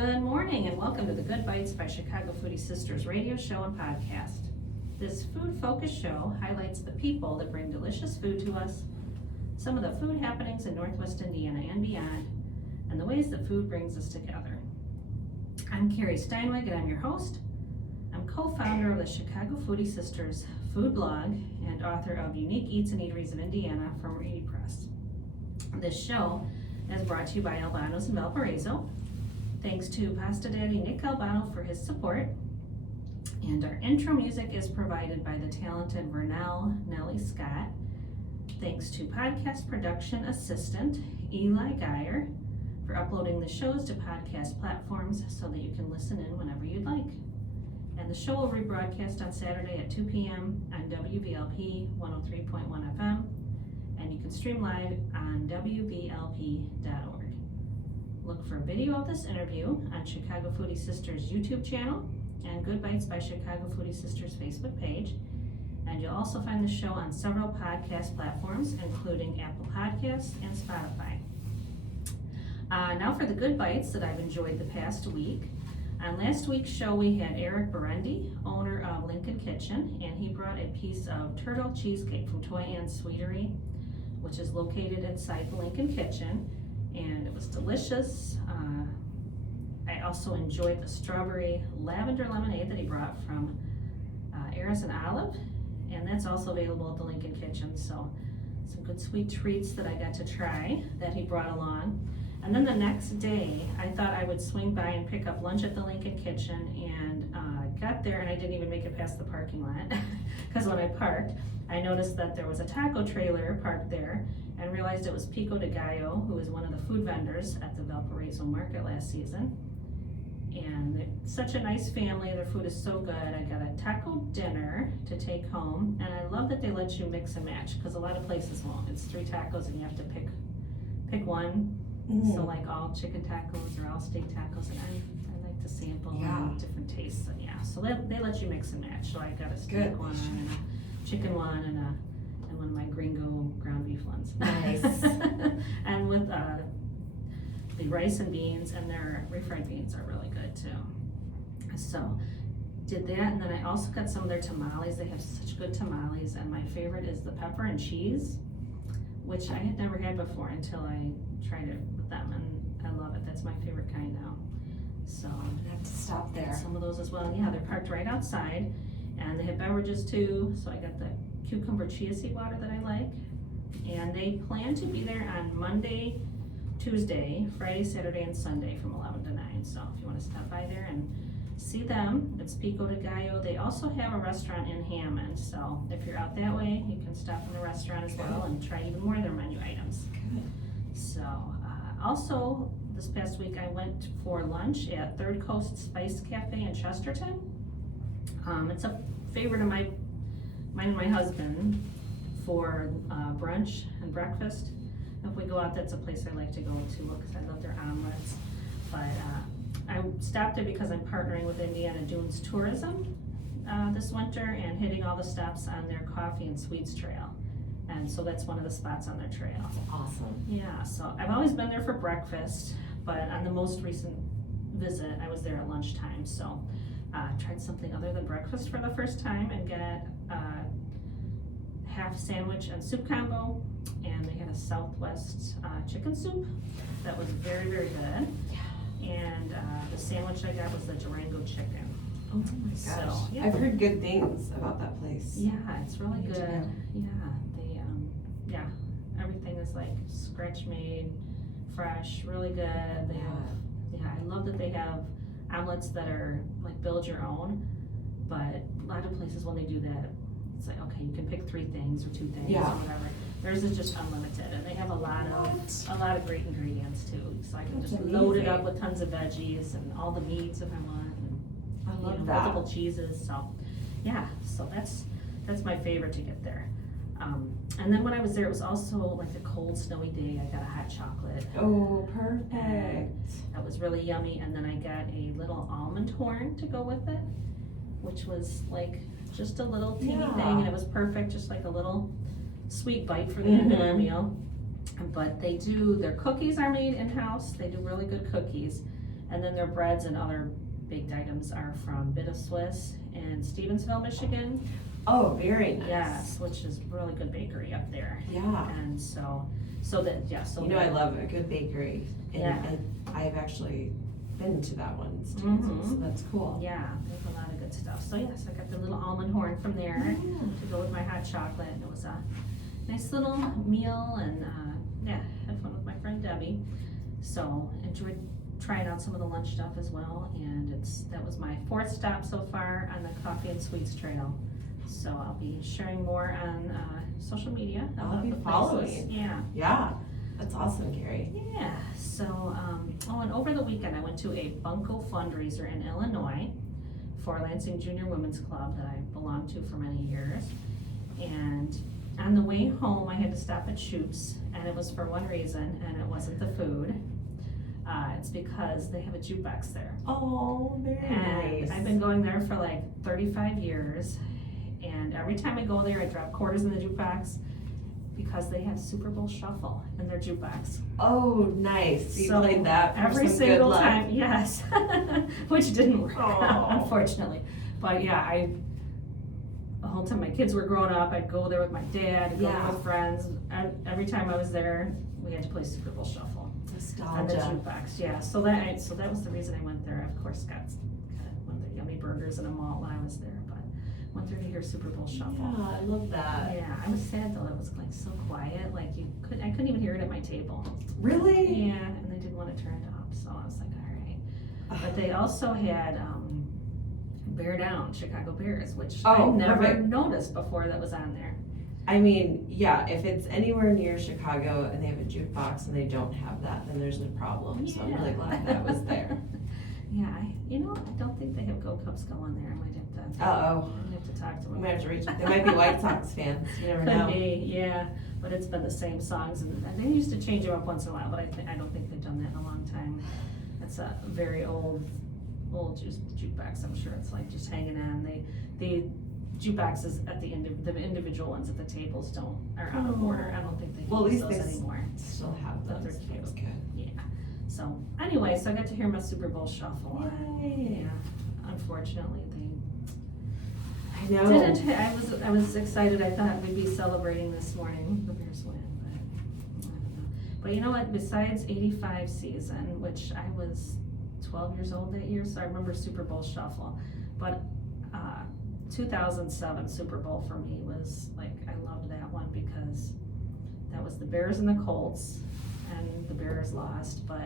Good morning and welcome to the Good Bites by Chicago Foodie Sisters radio show and podcast. This food-focused show highlights the people that bring delicious food to us, some of the food happenings in Northwest Indiana and beyond, and the ways that food brings us together. I'm Carrie Steinweg and I'm your host. I'm co-founder of the Chicago Foodie Sisters food blog and author of Unique Eats and Eateries of Indiana from Reedy Press. This show is brought to you by Albano's in Valparaiso. Thanks to Pasta Daddy Nick Albano for his support. And our intro music is provided by the talented Vernell Nellie Scott. Thanks to podcast production assistant Eli Geyer for uploading the shows to podcast platforms so that you can listen in whenever you'd like. And the show will rebroadcast on Saturday at 2 p.m. on WVLP 103.1 FM, and you can stream live on WVLP.org. Look for a video of this interview on Chicago Foodie Sisters YouTube channel and Good Bites by Chicago Foodie Sisters Facebook page. And you'll also find the show on several podcast platforms, including Apple Podcasts and Spotify. Now for the Good Bites that I've enjoyed the past week. On last week's show, we had Eric Berendi, owner of Lincoln Kitchen, and he brought a piece of turtle cheesecake from Toy Ann's Sweetery, which is located inside the Lincoln Kitchen, and it was delicious. I also enjoyed the strawberry lavender lemonade that he brought from Eris and Olive, and that's also available at the Lincoln Kitchen, so some good sweet treats that I got to try that he brought along. And then the next day, I thought I would swing by and pick up lunch at the Lincoln Kitchen, and got there and I didn't even make it past the parking lot because when I parked, I noticed that there was a taco trailer parked there and realized it was Pico de Gallo, who was one of the food vendors at the Valparaiso market last season. And they're such a nice family, their food is so good. I got a taco dinner to take home, and I love that they let you mix and match because a lot of places won't. It's 3 tacos and you have to pick one. So like all chicken tacos or all steak tacos, and I like to sample different tastes, and so they let you mix and match. So I got a steak one and a chicken one and one of my gringo ground beef ones. Nice. And with the rice and beans, and their refried beans are really good too. So did that, and then I also got some of their tamales. They have such good tamales, and my favorite is the pepper and cheese, which I had never had before until I tried it with them, and I love it. That's my favorite kind now. So I'm gonna have to stop there. Some of those as well. Yeah, they're parked right outside, and they have beverages too. So I got the cucumber chia seed water that I like, and they plan to be there on Monday, Tuesday, Friday, Saturday, and Sunday from 11 to 9. So if you want to stop by there and see them, it's Pico de Gallo. They also have a restaurant in Hammond, so if you're out that way, you can stop in the restaurant as well and try even more of their menu items. Good. So also this past week I went for lunch at Third Coast Spice Cafe in Chesterton. It's a favorite of mine and my husband for brunch and breakfast. If we go out, that's a place I like to go to because I love their omelets. But I stopped there because I'm partnering with Indiana Dunes Tourism this winter and hitting all the stops on their coffee and sweets trail. And so that's one of the spots on their trail. That's awesome. Yeah, so I've always been there for breakfast, but on the most recent visit, I was there at lunchtime. So tried something other than breakfast for the first time and got half sandwich and soup combo, and they had a Southwest chicken soup that was very, very good. Yeah. And the sandwich I got was the Durango chicken. Oh my gosh. So, yeah. I've heard good things about that place. Yeah, it's really good. Yeah. They, everything is like scratch made, fresh, really good. They have, I love that they have omelets that are like build your own, but a lot of places when they do that, it's like, okay, you can pick 3 things or 2 things or whatever. Theirs is just unlimited, and they have a lot of great ingredients too. So I can just load it up with tons of veggies and all the meats if I want. I love that. Multiple cheeses, so that's my favorite to get there. And then when I was there, it was also like a cold, snowy day. I got a hot chocolate. Oh, perfect. That was really yummy. And then I got a little almond horn to go with it, which was like just a little teeny thing, and it was perfect, just like a little sweet bite for the end of our meal. But their cookies are made in-house. They do really good cookies. And then their breads and other baked items are from Bit of Swiss in Stevensville, Michigan. Oh, very nice. Yes, which is really good bakery up there. Yeah. And so You know, I love a good bakery. And Yeah. I've actually been to that one in Stevensville, Mhm. so that's cool. Yeah, they have a lot of good stuff. So yes, I got the little almond horn from there to go with my hot chocolate, and it was a nice little meal, and had fun with my friend Debbie. So enjoyed trying out some of the lunch stuff as well, and that was my 4th stop so far on the Coffee and Sweets Trail. So I'll be sharing more on social media. I'll about be the places. following. Yeah. Yeah, that's awesome, Carrie. Yeah, so, and over the weekend, I went to a Bunko fundraiser in Illinois for Lansing Junior Women's Club that I belonged to for many years. And on the way home, I had to stop at Shoop's, and it was for one reason, and it wasn't the food. It's because they have a jukebox there. Oh, very And nice. I've been going there for like 35 years, and every time I go there, I drop quarters in the jukebox because they have Super Bowl Shuffle in their jukebox. Oh, nice. You So, played that for every some single good luck. time, yes, which didn't work out, Oh. unfortunately. But yeah, the whole time my kids were growing up, I'd go there with my dad, I'd go Yeah. with friends. Every time I was there, we had to play Super Bowl Shuffle on the Nostalgia. jukebox. Yeah, so that was the reason I went there. Of course, got one of the yummy burgers and a malt when I was there, but went there to hear Super Bowl Shuffle. Yeah, I love that. Yeah, I was sad though. It was like so quiet. Like I couldn't even hear it at my table. Really? Yeah, and they didn't want to turn it up, so I was like, all right. But they also had Bear Down, Chicago Bears, which I Oh, never perfect. noticed before that was on there. I mean, yeah, if it's anywhere near Chicago and they have a jukebox and they don't have that, then there's no problem. So I'm really glad that was there. Yeah, I don't think they have Go Cubs going there. I might have to. Uh-oh. I have to talk to We them. might have to reach, they might be White Sox fans, you never know. Could be, yeah, but it's been the same songs, and they used to change them up once in a while, but I don't think they've done that in a long time. It's a very old jukebox. I'm sure it's like just hanging on. The jukeboxes at the individual ones at the tables are out of order. I don't think they Well, at use least those they anymore. Still have But those. they're That's cute. good. Yeah. So anyway, so I got to hear my Super Bowl Shuffle. Yay. Yeah. Unfortunately, I they know. didn't. I was excited. I thought we'd be celebrating this morning. The Bears win, but I don't know. But you know what? Besides '85 season, which I was 12 years old that year, so I remember Super Bowl Shuffle. But 2007 Super Bowl for me was like, I loved that one because that was the Bears and the Colts, and the Bears lost, but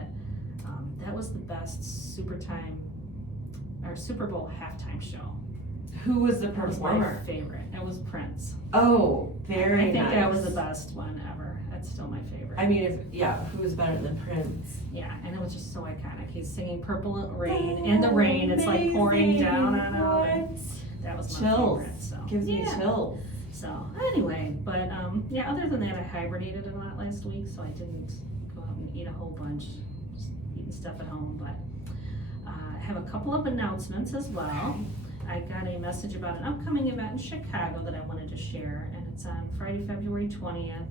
that was the best Super Bowl halftime show. Who was the That was my performer? favorite. It was Prince. Oh, very I think nice. that was the best one ever. That's still my favorite. I mean, who was better than Prince? Yeah, and it was just so iconic. He's singing Purple Rain, in the rain, it's like pouring down on him. What? That was my Chills. favorite. So Gives me yeah. chills. So anyway, but other than that, I hibernated a lot last week, so I didn't go out and eat a whole bunch, just eating stuff at home. But I have a couple of announcements as well. I got a message about an upcoming event in Chicago that I wanted to share, and it's on Friday, February 20th,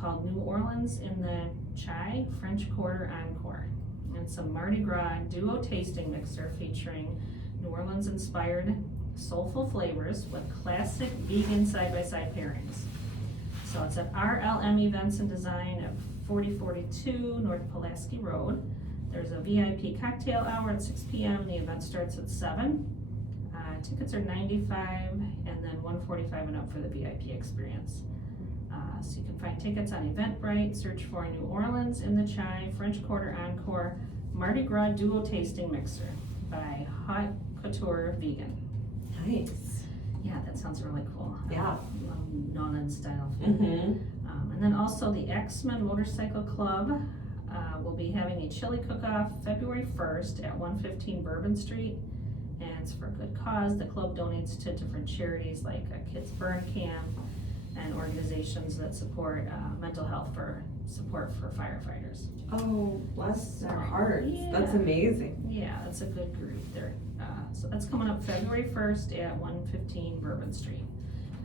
called New Orleans in the Chai French Quarter Encore. And it's a Mardi Gras duo tasting mixer featuring New Orleans inspired soulful flavors with classic vegan side-by-side pairings. So it's at RLM Events and Design at 4042 North Pulaski Road. There's a VIP cocktail hour at 6 p.m. and the event starts at 7. Tickets are $95 and then $145 and up for the VIP experience. So you can find tickets on Eventbrite, search for New Orleans in the Chai French Quarter Encore Mardi Gras Duo Tasting Mixer by Hot Couture Vegan. Nice. Yeah, that sounds really cool. Yeah. I love Nolan style food. Mm-hmm. And then also the X-Men Motorcycle Club will be having a chili cook-off February 1st at 115 Bourbon Street. And it's for a good cause. The club donates to different charities like a Kids Burn Camp and organizations that support mental health support for firefighters. Oh, bless their hearts. Yeah. That's amazing. Yeah, that's a good group there. So that's coming up February 1st at 115 Bourbon Street.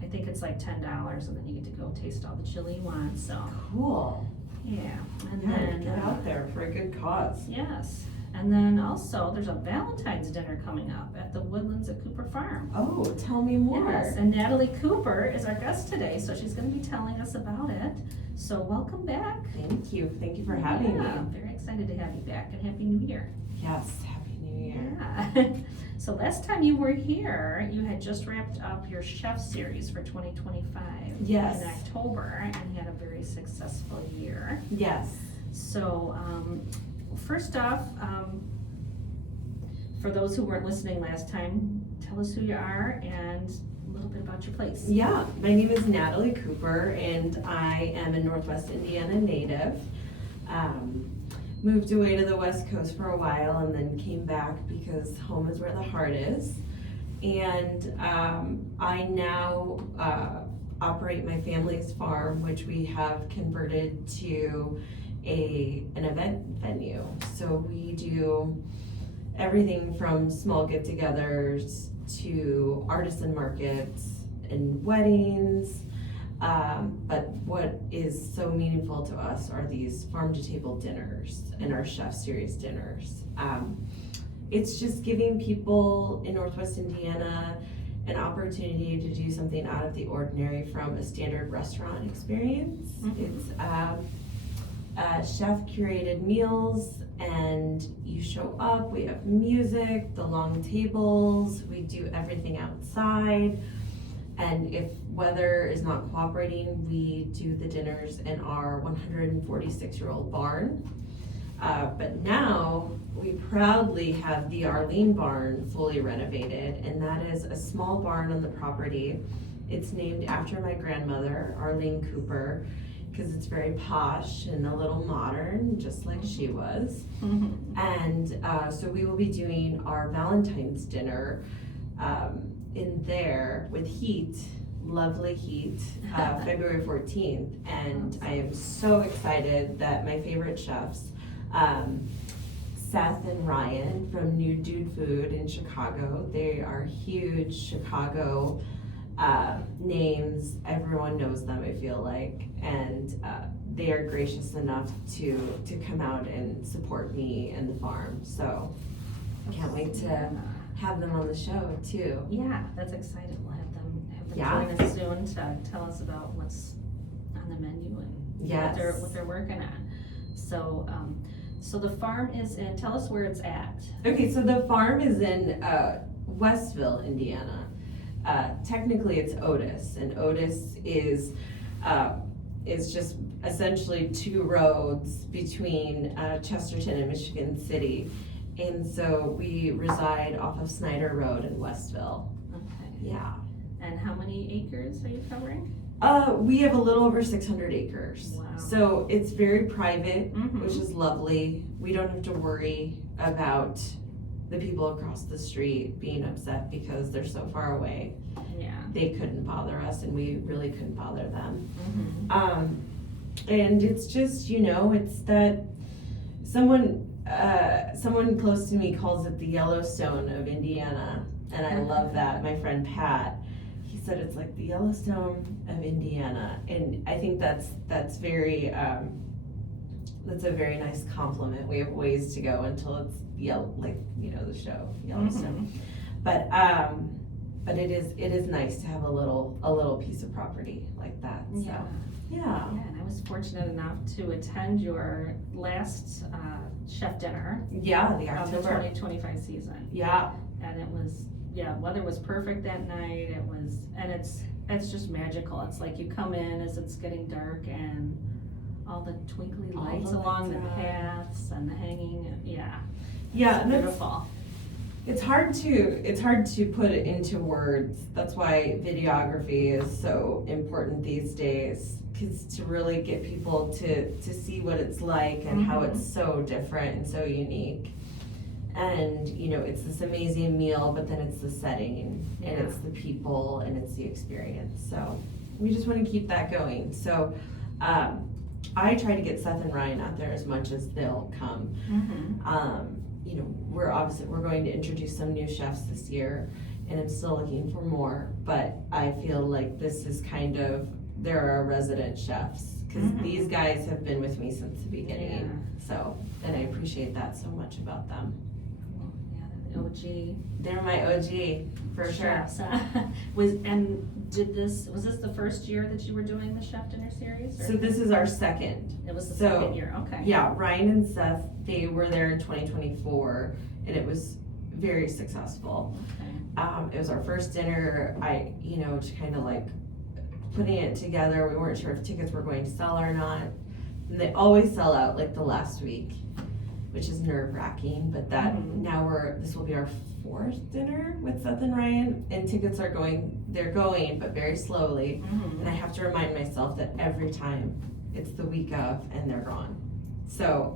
I think it's like $10 and then you get to go taste all the chili you want, so Cool. yeah. And Yeah, then get out there for a good cause. yes. And then also, there's a Valentine's dinner coming up at the Woodlands at Cooper Farm. Oh, tell me more. Yes, and Natalie Cooper is our guest today, so she's gonna be telling us about it. So welcome back. Thank you for having me. Yeah, very excited to have you back, and Happy New Year. Yes, Happy New Year. Yeah. So last time you were here, you had just wrapped up your chef series for 2025. Yes. In October, and had a very successful year. Yes. So, first off, for those who weren't listening last time, tell us who you are and a little bit about your place. Yeah, my name is Natalie Cooper, and I am a Northwest Indiana native. Moved away to the West Coast for a while and then came back because home is where the heart is. And I now operate my family's farm, which we have converted to an event venue. So we do everything from small get-togethers to artisan markets and weddings. But what is so meaningful to us are these farm-to-table dinners and our chef series dinners. It's just giving people in Northwest Indiana an opportunity to do something out of the ordinary from a standard restaurant experience. Mhm. It's chef-curated meals, and you show up, we have music, the long tables, we do everything outside. And if weather is not cooperating, we do the dinners in our 146-year-old barn. But now we proudly have the Arlene Barn fully renovated, and that is a small barn on the property. It's named after my grandmother, Arlene Cooper, because it's very posh and a little modern, just like she was. Mm-hmm. And so we will be doing our Valentine's dinner in there with heat, lovely heat, February 14th. And I am so excited that my favorite chefs, Seth and Ryan from Nude Dude Food in Chicago, they are huge Chicago names. Everyone knows them, I feel like. And they are gracious enough to come out and support me and the farm. So can't wait to have them on the show too. Yeah, that's exciting. We'll have them Yeah. join us soon to tell us about what's on the menu and Yes. what they're working on. So, so the farm is in. Tell us where it's at. Okay, so the farm is in Westville, Indiana. Technically, it's Otis, and Otis is just essentially two roads between Chesterton and Michigan City. And so we reside off of Snyder Road in Westville. Okay. Yeah. And how many acres are you covering? We have a little over 600 acres. Wow. So it's very private, Mhm. which is lovely. We don't have to worry about the people across the street being upset because they're so far away. Yeah. They couldn't bother us, and we really couldn't bother them. Mm-hmm. And it's just, it's that someone close to me calls it the Yellowstone of Indiana, and I love that. My friend Pat, he said it's like the Yellowstone of Indiana, and I think that's very that's a very nice compliment. We have ways to go until it's the show Yellowstone. Mm-hmm. But it is nice to have a little piece of property like that. So Yeah. yeah. Yeah, and I was fortunate enough to attend your last chef dinner Yeah, the of the October. 2025 season. Yeah. And it was, weather was perfect that night. It was, and it's just magical. It's like you come in as it's getting dark and all the twinkly All lights the along lights the are on. paths and the hanging, Yeah, it's and beautiful. it's hard to put it into words. That's why videography is so important these days, because to really get people to see what it's like and how it's so different and so unique. And it's this amazing meal, but then it's the setting and it's the people and it's the experience. So we just want to keep that going. So I try to get Seth and Ryan out there as much as they'll come. Mm-hmm. We're going to introduce some new chefs this year, and I'm still looking for more, but I feel like this is they're our resident chefs, because these guys have been with me since the beginning. Yeah. So, and I appreciate that so much about them. Well, yeah, they're the OG. They're my OG, for sure. chefs. Was this the first year that you were doing the Chef Dinner Series? Or? So this is our second. It was the So, second year, okay. Yeah, Ryan and Seth, they were there in 2024, and it was very successful. Okay. It was our first dinner. To kind of like putting it together, we weren't sure if tickets were going to sell or not. And they always sell out like the last week, which is nerve wracking, but this will be our fourth dinner with Seth and Ryan, and tickets they're going, but very slowly. And I have to remind myself that every time it's the week of and they're gone. So,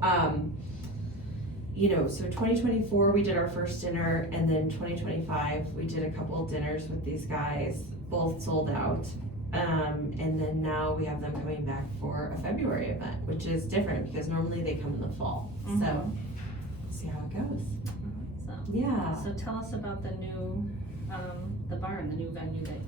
so 2024 we did our first dinner, and then 2025 we did a couple of dinners with these guys, both sold out. And then now we have them coming back for a February event, which is different because normally they come in the fall. So, see how it goes. Yeah. So tell us about the new, the barn, the new venue that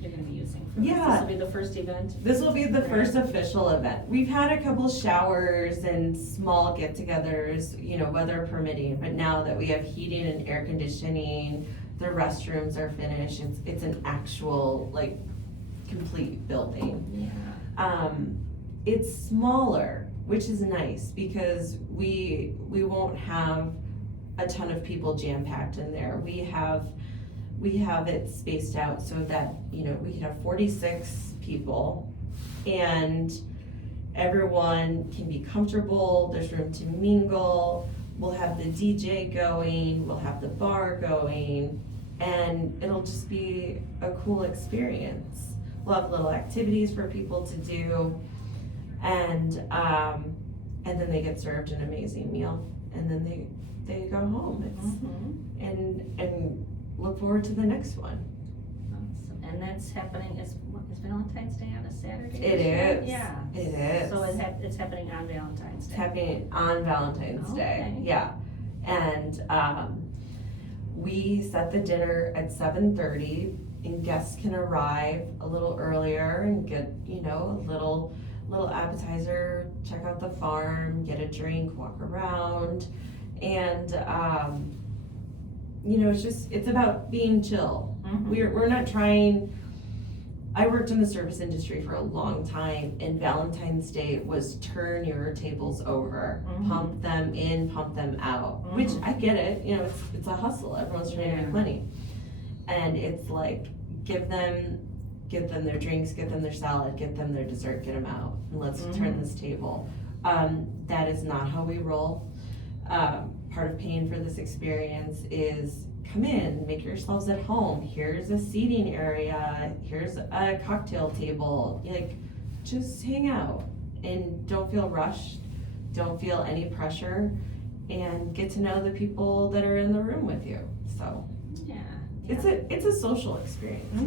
you're gonna be using for this. Yeah. This will be the first event? This will be the first official event. We've had a couple showers and small get-togethers, weather permitting, but now that we have heating and air conditioning, the restrooms are finished, it's an actual, like, complete building. Yeah. It's smaller, which is nice because we won't have a ton of people jam-packed in there. We have it spaced out so that, we could have 46 people and everyone can be comfortable, there's room to mingle, we'll have the DJ going, we'll have the bar going, and it'll just be a cool experience. We'll have little activities for people to do, and then they get served an amazing meal, and then they go home. And look forward to the next one. Awesome. And that's happening, is Valentine's Day on a Saturday? It is. Yeah. It is. So it's happening on Valentine's Day? It's happening on Valentine's Day. Okay. Yeah. And we set the dinner at 7:30, and guests can arrive a little earlier and get, a little appetizer, check out the farm, get a drink, walk around. And it's about being chill. We're not trying. I worked in the service industry for a long time, and Valentine's Day was turn your tables over, pump them in, pump them out, which I get it, it's a hustle, everyone's trying to make money. And it's like, give them their drinks, get them their salad, get them their dessert, get them out, and let's turn this table. That is not how we roll. Part of paying for this experience is come in, make yourselves at home. Here's a seating area. Here's a cocktail table. Just hang out and don't feel rushed. Don't feel any pressure, and get to know the people that are in the room with you. So yeah. it's a social experience,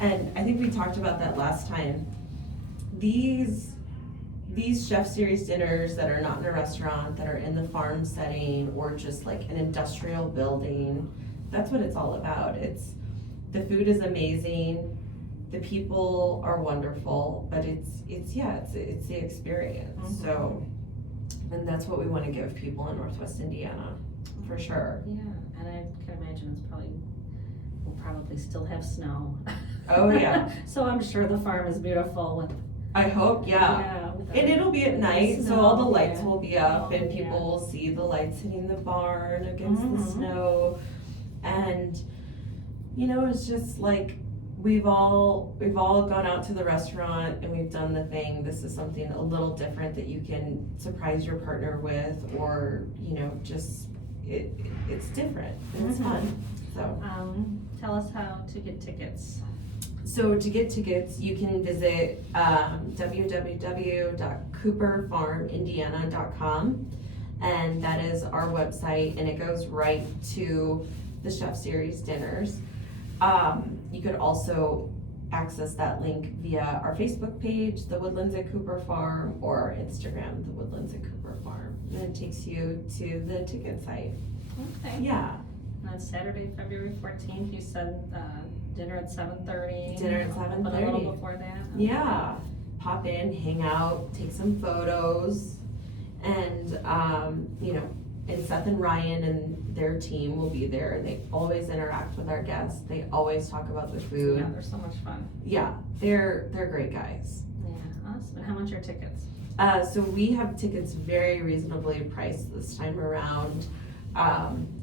And I think we talked about that last time. These Chef Series dinners that are not in a restaurant, that are in the farm setting or just like an industrial building, that's what it's all about. The food is amazing, the people are wonderful, but it's the experience. So, and that's what we want to give people in Northwest Indiana, for sure. Yeah, and I can imagine we'll probably still have snow. Oh yeah. So I'm sure the farm is beautiful with. I hope, yeah. And it'll be at night, so all the lights will be up, and people will see the lights hitting the barn against the snow. And, it's just like, we've all gone out to the restaurant and we've done the thing. This is something a little different that you can surprise your partner with, or, just, it's different and it's fun, so. Tell us how to get tickets. So to get tickets, you can visit www.cooperfarmindiana.com, and that is our website, and it goes right to the Chef Series dinners. You could also access that link via our Facebook page, the Woodlands at Cooper Farm, or our Instagram, the Woodlands at Cooper Farm, and it takes you to the ticket site. Okay. Yeah. On Saturday, February 14th, you said dinner at 7:30. Dinner at 7:30. But a little before that. Yeah. pop in, hang out, take some photos, and, and Seth and Ryan and their team will be there. They always interact with our guests. They always talk about the food. Yeah, they're so much fun. Yeah, they're great guys. Yeah, awesome. And how much are tickets? So we have tickets very reasonably priced this time around.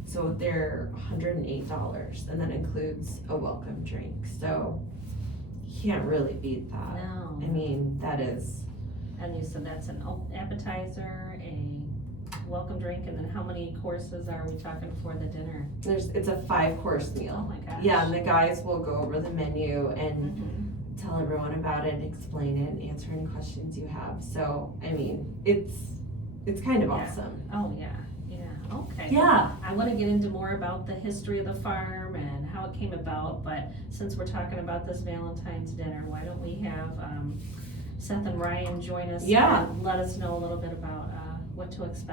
So they're $108, and that includes a welcome drink. So you can't really beat that. No. I mean, that is. And you said that's an appetizer, a welcome drink, and then how many courses are we talking for the dinner? It's a 5-course Oh meal. my gosh. Yeah, and the guys will go over the menu and Mhm. tell everyone about it, explain it, and answer any questions you have. So, I mean, it's kind of Yeah. awesome. Oh, yeah, okay. Yeah. I wanna get into more about the history of the farm and how it came about, but since we're talking about this Valentine's dinner, why don't we have, Seth and Ryan join us? Yeah. And let us know a little bit about, what to expect.